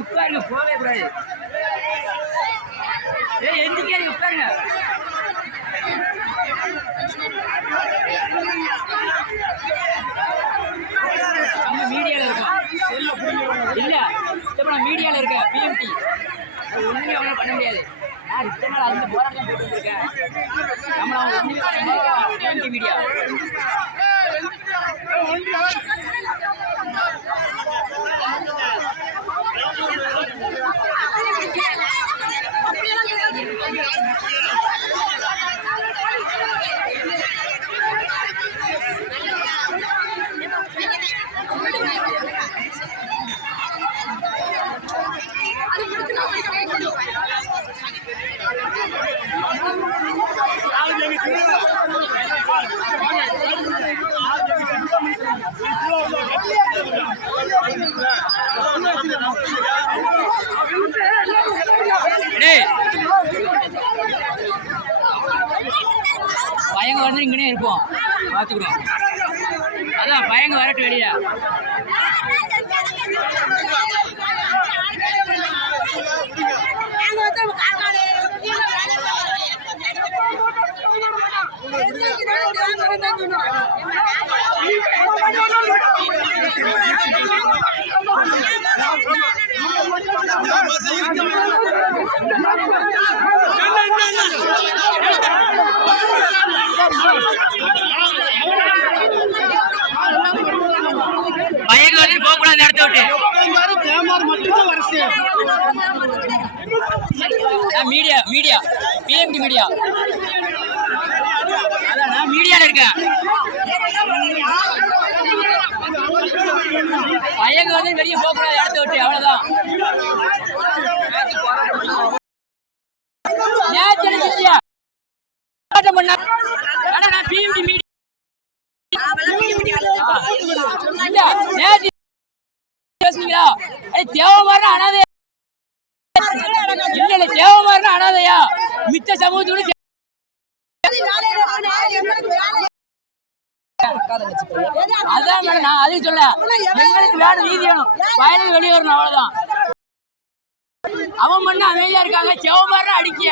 உட்காருங்க, போகவே கூடாது. எந்திரிக்காது, உட்காருங்க. நம்ம மீடியாவில் இருக்கோம். இல்ல இப்ப நான் மீடியாவில் இருக்கேன். பிஎம்டி ஒண்ணுமே அவ்வளோ பண்ண முடியாது. நான் இத்தனை நாள் அந்த போராட்டம் போட்டு இருக்கேன். நம்மள ஒண்ணுமே பிஎம்டி மீடியா பயங்க வந்து இங்கனே இருப்போம், பார்த்துக்கிறோம். அதான் பயங்க வரட்டு வெளியே. பயங்க வந்து போகக்கூடாது நேரத்தை விட்டு. மீடியா மீடியா பிஎம்டி மீடியா, அதான் நான் மீடியாவில் இருக்கேன். பயங்க வந்து வெளியே போகக்கூடாது இடத்த விட்டு, அவ்வளவுதான். நான் பிஎம்டி மீடியா தேவமாறா அனாதையா இல்ல தேவமாறா அனாதையா மிச்ச சமூகத்தோடு அதான் மேடம். நான் அதையும் சொல்ல, எங்களுக்கு வேணும், நீதி வேணும், பயனுக்கு வெளியே வரணும், அவ்வளவுதான். அவன் பண்ண அமைதியா இருக்காங்க. தேவமாறா அடிக்கிய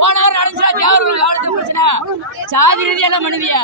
போனவர் நடந்துச்சா தேவர் கவனத்துக்கு பிரச்சனை. சாதி ரீதியெல்லாம் பண்ணுவிய.